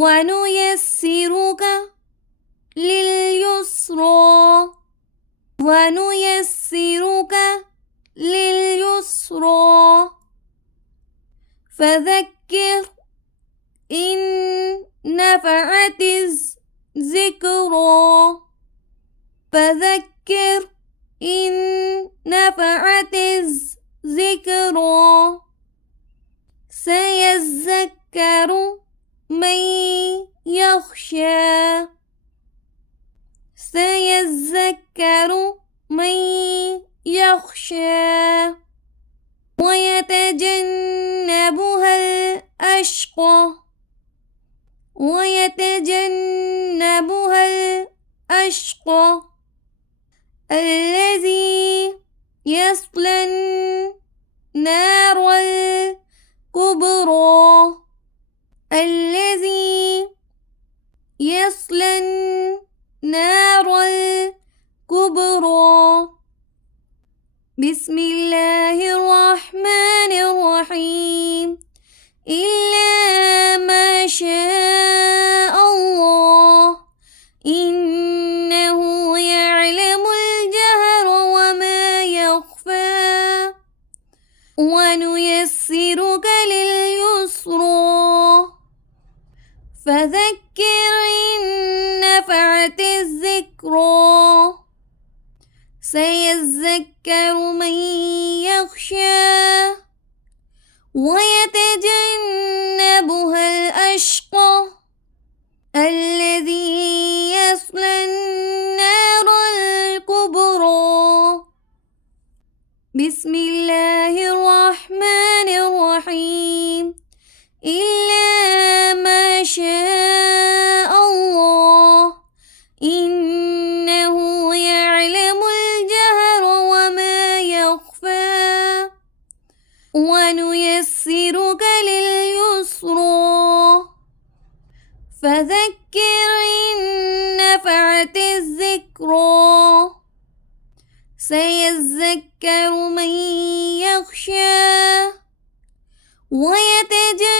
ونيسرك لليسرى ونيسرك لليسرى فذكر إن نفعت الذكرى فذكر إن نفعت الذكرى سيذكر من يخشى سيذكر من يخشى ويتجنبها الأشقى ويتجنبها الأشقى الذي يصلى النار الكبرى الذي يصلى النار الكبرى بسم الله الرحمن الرحيم إلا ما شاء الله إنه يعلم الجهر وما يخفى ونيسرك لليسرى فذكر إن نفعت الذكرى سيذكر من يخشى ويتجنبها الأشقى الذي يصلى النار الكبرى بسم الله الرحمن الرحيم إلا ما شاء الله إنه يعلم الجهر وما يخفى ونيسرك لليسرى فذكر إن نفعت الذكرى سيذكر من يخشى ويتجنبها